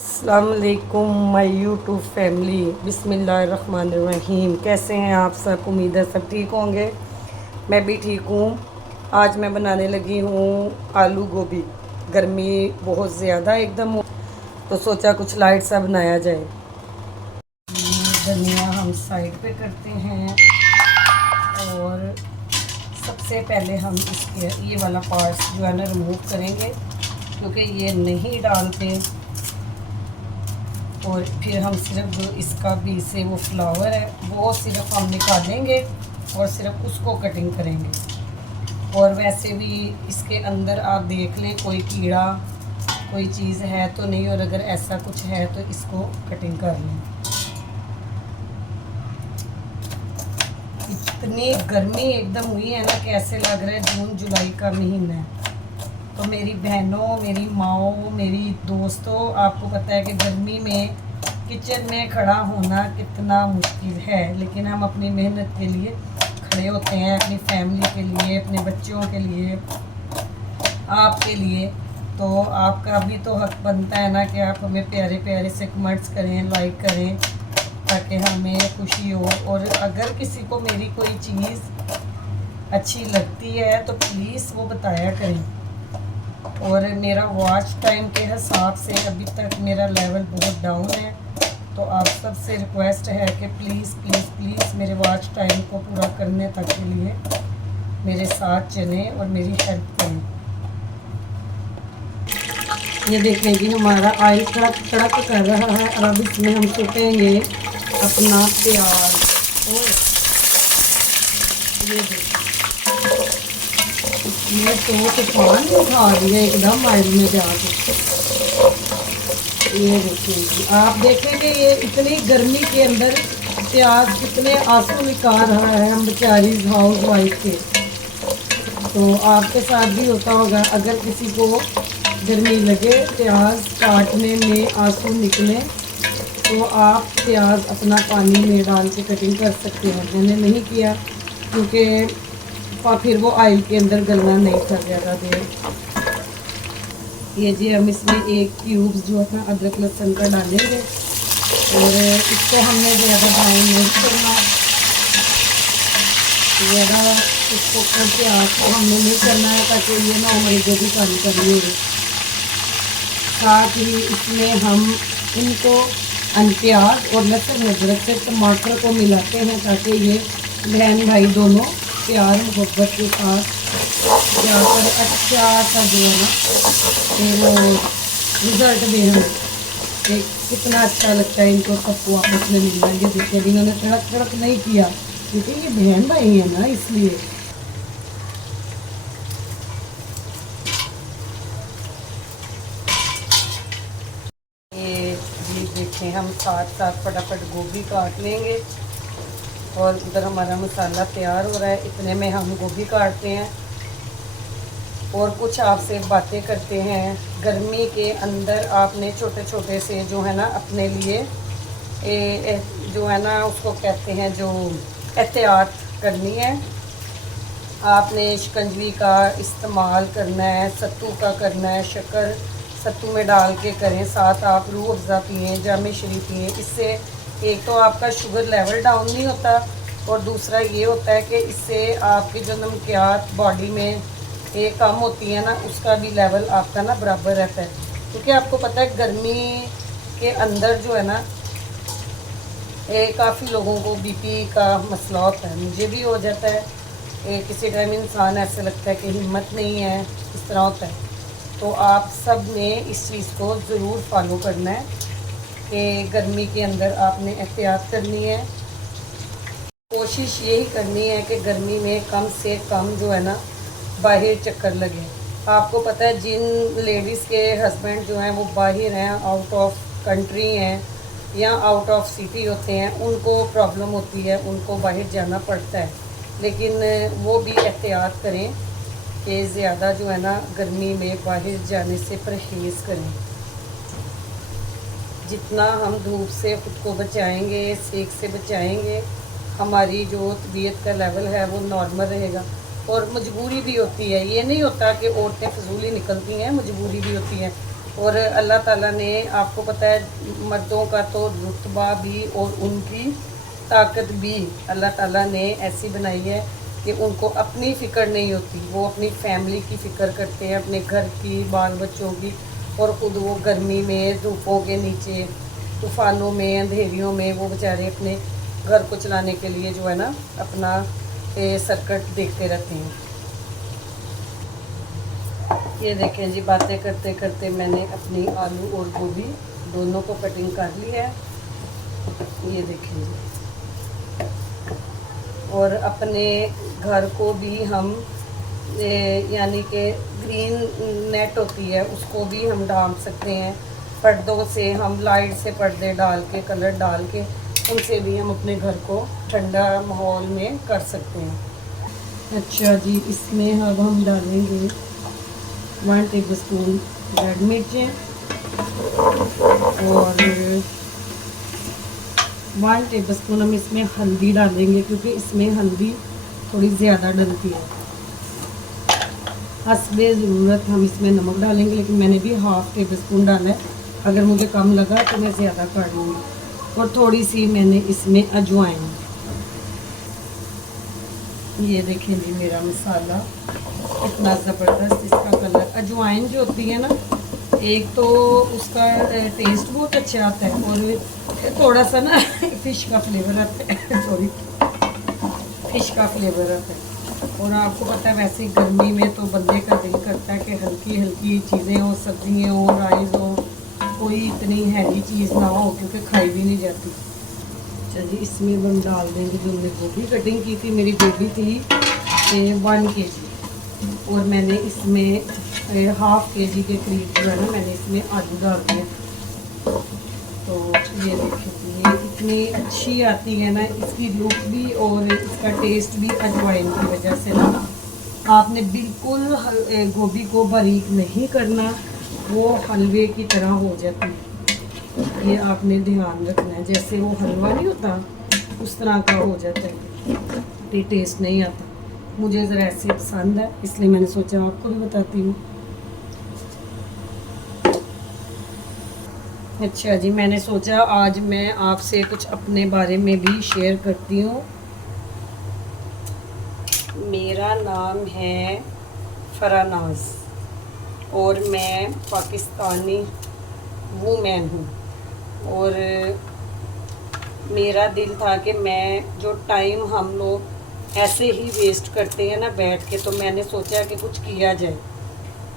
अस्सलाम वालेकुम my YouTube family. बिस्मिल्लाहिर्रहमानिर्रहीम। कैसे हैं आप सब? उम्मीद है सब ठीक होंगे। मैं भी ठीक हूँ। आज मैं बनाने लगी हूँ आलू गोभी। गर्मी बहुत ज़्यादा एकदम तो सोचा कुछ लाइट सा बनाया जाए। धनिया हम साइड पे करते हैं और सबसे पहले हम इसके ये वाला पार्ट्स जो है ना रिमूव करेंगे, क्योंकि ये नहीं डालते। और फिर हम सिर्फ जो इसका बीच से वो फ्लावर है वो सिर्फ हम निकालेंगे और सिर्फ उसको कटिंग करेंगे। और वैसे भी इसके अंदर आप देख लें कोई कीड़ा कोई चीज़ है तो नहीं, और अगर ऐसा कुछ है तो इसको कटिंग कर लें। इतनी गर्मी एकदम हुई है ना, कैसे लग रहा है जून जुलाई का महीना है। तो मेरी बहनों, मेरी माओ, मेरी दोस्तों, आपको पता है कि गर्मी में किचन में खड़ा होना कितना मुश्किल है, लेकिन हम अपनी मेहनत के लिए खड़े होते हैं, अपनी फैमिली के लिए, अपने बच्चों के लिए, आपके लिए। तो आपका भी तो हक बनता है ना कि आप हमें प्यारे प्यारे से कमेंट्स करें, लाइक करें, ताकि हमें खुशी हो। और अगर किसी को मेरी कोई चीज़ अच्छी लगती है तो प्लीज़ वो बताया करें। और मेरा वॉच टाइम के हिसाब से अभी तक मेरा लेवल बहुत डाउन है, तो आप सबसे रिक्वेस्ट है कि प्लीज़ प्लीज़ प्लीज़ मेरे वॉच टाइम को पूरा करने तक के लिए मेरे साथ चलें और मेरी हेल्प करें। ये देखें जी, हमारा ऑयल कड़क कड़क कर रहा है और अब इसमें हम सुटेंगे अपना प्याज। ये देखिए, इसमें तो तूफान उठा दिया एकदम ऑयल में जाके। ये देखिए जी, आप देखेंगे ये इतनी गर्मी के अंदर प्याज कितने आंसू निकाल रहा है हम बेचारी हाउस वाइफ के। तो आपके साथ भी होता होगा, अगर किसी को गर्मी लगे, प्याज काटने में आंसू निकले, तो आप प्याज अपना पानी में डाल के कटिंग कर सकते हैं। मैंने नहीं किया क्योंकि फिर वो ऑयल के अंदर गलना नहीं कर ज़्यादा देर। ये जी, हम इसमें एक क्यूब्स जो है अदरक लहसुन का डालेंगे और इसको हमने ज़्यादा ब्राउन नहीं करना, ज़्यादा इसको करके आपको हमने नहीं करना है, ताकि ये ना हमारी गोभी काली करनी हो। साथ ही इसमें हम इनको प्याज और लहसुन अदरक से टमाटर को मिलाते हैं, ताकि ये बहन भाई दोनों प्यार मोहब्बत के साथ जाकर अच्छा सा जो है ना वो रिज़ल्ट दे हमें। कितना अच्छा लगता है इनको सबको आपस में मिलना। ये देखिए, इन्होंने तड़क तड़क नहीं किया क्योंकि ये बहन भाई है ना, इसलिए। ये देखें, हम साथ साथ फटाफट गोभी काट लेंगे और उधर हमारा मसाला तैयार हो रहा है। इतने में हम गोभी काटते हैं और कुछ आपसे बातें करते हैं। गर्मी के अंदर आपने छोटे छोटे से जो है ना अपने लिए जो है ना उसको कहते हैं जो एहतियात करनी है। आपने शिकंजवी का इस्तेमाल करना है, सत्तू का करना है, शक्कर सत्तू में डाल के करें, साथ आप रूह अफ़ज़ा पिएँ, जामे शरीफ पिएँ। इससे एक तो आपका शुगर लेवल डाउन नहीं होता और दूसरा ये होता है कि इससे आपकी जो नमकियात बॉडी में ये कम होती है ना, उसका भी लेवल आपका ना बराबर रहता है। क्योंकि आपको पता है गर्मी के अंदर जो है ना काफ़ी लोगों को बीपी का मसला होता है, मुझे भी हो जाता है। किसी टाइम इंसान ऐसे लगता है कि हिम्मत नहीं है, इस तरह होता है। तो आप सब ने इस चीज़ को ज़रूर फॉलो करना है कि गर्मी के अंदर आपने एहतियात करनी है। कोशिश यही करनी है कि गर्मी में कम से कम जो है ना बाहर चक्कर लगे। आपको पता है जिन लेडीज़ के हस्बैंड जो हैं वो बाहर हैं, आउट ऑफ कंट्री हैं या आउट ऑफ सिटी होते हैं, उनको प्रॉब्लम होती है, उनको बाहर जाना पड़ता है। लेकिन वो भी एहतियात करें कि ज़्यादा जो है ना गर्मी में बाहर जाने से परहेज़ करें। जितना हम धूप से ख़ुद को बचाएंगे, सेक से बचाएंगे, हमारी जो तबीयत का लेवल है वो नॉर्मल रहेगा। और मजबूरी भी होती है, ये नहीं होता कि औरतें फजूली निकलती हैं, मजबूरी भी होती है। और अल्लाह ताला ने, आपको पता है मर्दों का तो रुतबा भी और उनकी ताकत भी अल्लाह ताला ने ऐसी बनाई है कि उनको अपनी फ़िक्र नहीं होती। वो अपनी फैमिली की फ़िक्र करते हैं, अपने घर की, बाल बच्चों की, और ख़ुद वो गर्मी में धूपों के नीचे, तूफ़ानों में, अंधेरियों में वो बेचारे अपने घर को चलाने के लिए जो है ना अपना सर्कट देखते रहते हैं। ये देखें जी, बातें करते करते मैंने अपनी आलू और गोभी दोनों को कटिंग कर ली है। ये देखें जी, और अपने घर को भी हम यानी कि ग्रीन नेट होती है उसको भी हम डाल सकते हैं। पर्दों से हम लाइट से पर्दे डाल के, कलर डाल के, उनसे भी हम अपने घर को ठंडा माहौल में कर सकते हैं। अच्छा जी, इसमें अब हम डालेंगे 1 टेबलस्पून रेड मिर्चें और 1 टेबलस्पून हम इसमें हल्दी डालेंगे, क्योंकि इसमें हल्दी थोड़ी ज़्यादा डलती है। हस्बे ज़रूरत हम इसमें नमक डालेंगे, लेकिन मैंने भी 1/2 टेबलस्पून डाला है। अगर मुझे कम लगा तो मैं ज़्यादा कर लूँगी। और थोड़ी सी मैंने इसमें अजवाइन। ये देखें जी मेरा मसाला इतना ज़बरदस्त इसका कलर। अजवाइन जो होती है ना, एक तो उसका टेस्ट बहुत अच्छा आता है और थोड़ा सा ना फ़िश का फ्लेवर आता है सॉरी, फ़िश का फ्लेवर आता है। और आपको पता है वैसे गर्मी में तो बंदे का दिल करता है कि हल्की हल्की चीज़ें हो, सब्जियाँ हो, राइस हो, कोई इतनी हैवी चीज़ ना हो, क्योंकि खाई भी नहीं जाती। अच्छा जी, इसमें हम डाल देंगे जो हमने गोभी कटिंग की थी। मेरी गोभी थी 1 kg और मैंने इसमें 1/2 kg के करीब जो है ना मैंने इसमें आलू डाल दिए। तो ये देखिए, ये इतनी अच्छी आती है ना, इसकी लुक भी और इसका टेस्ट भी अजवाइन की वजह से ना। आपने बिल्कुल गोभी को बारीक नहीं करना, वो हलवे की तरह हो जाती है। ये आपने ध्यान रखना है, जैसे वो हलवा नहीं होता उस तरह का हो जाता है, ये टेस्ट नहीं आता। मुझे ज़रा ऐसे पसंद है, इसलिए मैंने सोचा आपको भी बताती हूँ। अच्छा जी, मैंने सोचा आज मैं आपसे कुछ अपने बारे में भी शेयर करती हूँ। मेरा नाम है फरानाज और मैं पाकिस्तानी वूमेन हूँ। और मेरा दिल था कि मैं जो टाइम हम लोग ऐसे ही वेस्ट करते हैं ना बैठ के, तो मैंने सोचा कि कुछ किया जाए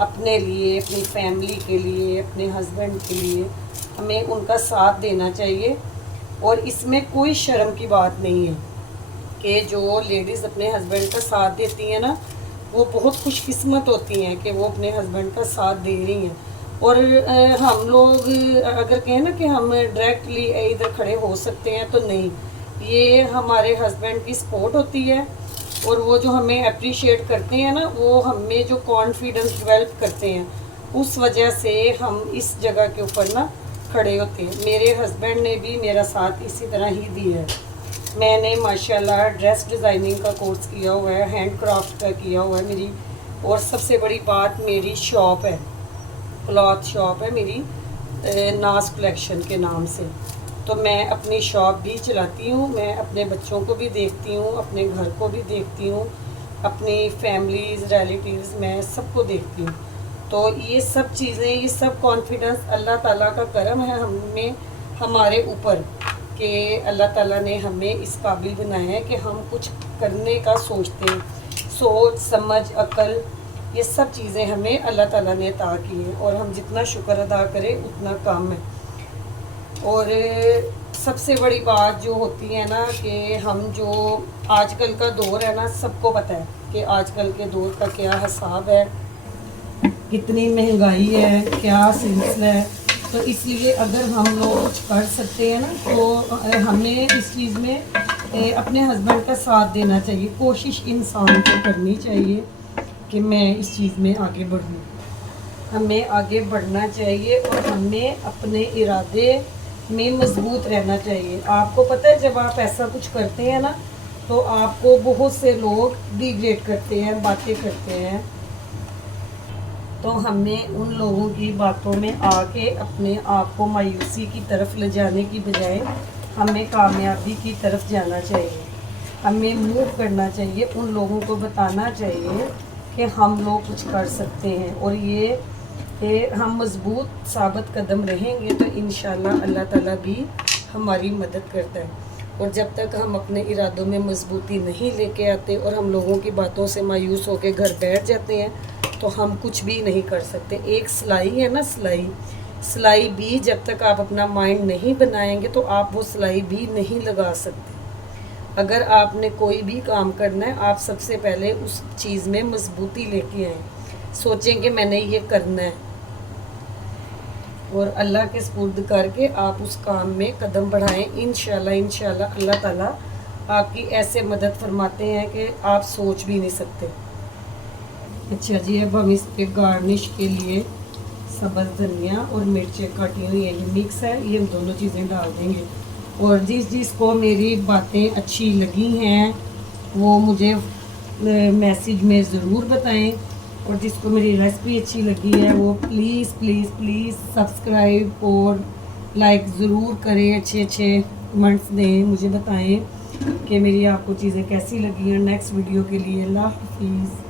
अपने लिए, अपनी फैमिली के लिए, अपने हस्बैंड के लिए। हमें उनका साथ देना चाहिए और इसमें कोई शर्म की बात नहीं है कि जो लेडीज़ अपने हस्बैंड का साथ देती हैं ना, वो बहुत खुशकिस्मत होती हैं कि वो अपने हस्बैंड का साथ दे रही हैं। और हम लोग अगर कहें ना कि हम डायरेक्टली इधर खड़े हो सकते हैं, तो नहीं, ये हमारे हस्बैंड की सपोर्ट होती है और वो जो हमें अप्रिशिएट करते हैं ना, वो हमें जो कॉन्फिडेंस डेवलप करते हैं, उस वजह से हम इस जगह के ऊपर ना खड़े होते हैं। मेरे हस्बैंड ने भी मेरा साथ इसी तरह ही दिया है। मैंने माशाल्लाह ड्रेस डिज़ाइनिंग का कोर्स किया हुआ है, हैंड क्राफ्ट का किया हुआ है मेरी। और सबसे बड़ी बात, मेरी शॉप है, क्लॉथ शॉप है मेरी, नाज कलेक्शन के नाम से। तो मैं अपनी शॉप भी चलाती हूँ, मैं अपने बच्चों को भी देखती हूँ, अपने घर को भी देखती हूँ, अपनी फैमिलीज़, रिलेटिव्स, मैं सबको देखती हूँ। तो ये सब चीज़ें, ये सब कॉन्फिडेंस अल्लाह ताला का करम है हमें, हमारे ऊपर, कि अल्लाह ताला ने हमें इस काबिल बनाया है कि हम कुछ करने का सोचते हैं। सोच समझ अकल, ये सब चीज़ें हमें अल्लाह ताला ने अता की है और हम जितना शुक्र अदा करें उतना कम है। और सबसे बड़ी बात जो होती है ना कि हम जो आजकल का दौर है ना, सबको पता है कि आजकल के दौर का क्या हिसाब है, कितनी महंगाई है, क्या सिलसिला है। तो इसलिए अगर हम लोग कुछ कर सकते हैं ना, तो हमें इस चीज़ में अपने हस्बैंड का साथ देना चाहिए। कोशिश इंसान को करनी चाहिए कि मैं इस चीज़ में आगे बढ़ूँ। हमें आगे बढ़ना चाहिए और हमें अपने इरादे में मजबूत रहना चाहिए। आपको पता है, जब आप ऐसा कुछ करते हैं ना, तो आपको बहुत से लोग डिग्रेड करते हैं, बातें करते हैं। तो हमें उन लोगों की बातों में आके अपने आप को मायूसी की तरफ ले जाने की बजाय हमें कामयाबी की तरफ जाना चाहिए। हमें मूव करना चाहिए, उन लोगों को बताना चाहिए कि हम लोग कुछ कर सकते हैं, और ये हम मज़बूत साबित कदम रहेंगे तो इंशाल्लाह अल्लाह ताला भी हमारी मदद करता है। और जब तक हम अपने इरादों में मजबूती नहीं लेके आते और हम लोगों की बातों से मायूस होकर घर बैठ जाते हैं तो हम कुछ भी नहीं कर सकते। एक सिलाई है ना, सिलाई भी जब तक आप अपना माइंड नहीं बनाएंगे तो आप वो सिलाई भी नहीं लगा सकते। अगर आपने कोई भी काम करना है, आप सबसे पहले उस चीज़ में मजबूती लेके आएँ, सोचें कि मैंने ये करना है, और अल्लाह के सुपुर्द करके आप उस काम में कदम बढ़ाएं। इंशाल्लाह अल्लाह ताला आपकी ऐसे मदद फरमाते हैं कि आप सोच भी नहीं सकते। अच्छा जी, अब हम इसके गार्निश के लिए सब्ज़ धनिया और मिर्चें काटी हुई है, ये मिक्स है, ये हम दोनों चीज़ें डाल देंगे। और जिसको मेरी बातें अच्छी लगी हैं वो मुझे मैसेज में ज़रूर बताएं, और जिसको मेरी रेसिपी अच्छी लगी है वो प्लीज़ प्लीज़ प्लीज़ सब्सक्राइब और लाइक ज़रूर करें। अच्छे कमेंट्स दें, मुझे बताएं कि मेरी आपको चीज़ें कैसी लगी हैं। नेक्स्ट वीडियो के लिए अल्लाह हाफिज़।